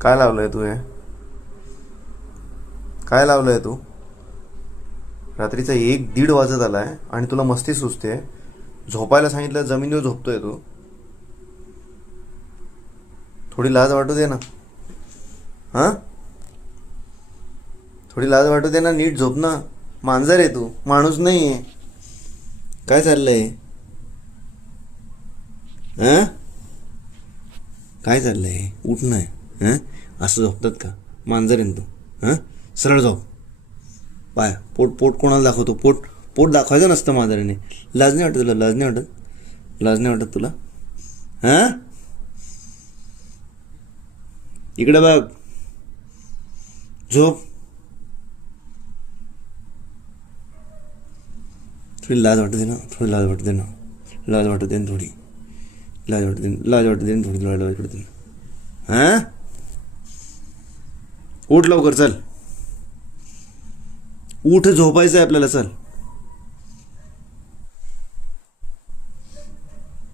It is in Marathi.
काय लावलंय तू? हे काय लावलंय तू? रात्रीचा 1-1:30 वाजत आलाय आणि तुला मस्ती सुचते. झोपायला सांगितलं जमिनीवर झोपतोय तू. थोडी लाज वाटू दे ना. हां, थोडी लाज वाटू दे ना. नीट झोप ना. मांजर आहे तू, माणूस नाही आहे. काय चाललंय? हां, काय चाललंय? उठ नाही. हां, असं झोपतात का? मांजर आहे ना तू. हां, सरळ झोप. पाय पोट पोट कोणाला दाखवतो? पोट पोट दाखवायचं नसतं मांजराने. लाज नाही वाटत तुला? लाज नाही वाटत? लाज नाही वाटत तुला? हां, इकडे बघ. झोप. थोडी लाज वाटते ना. थोडी लाज वाटते ना. लाज वाटते ना थोडी. लाज वाटते. लाज वाटते ना थोडी. लाज वाटते ना. हां, उठ लवकर. चल उठ, झोपायचं आहे आपल्याला. चल.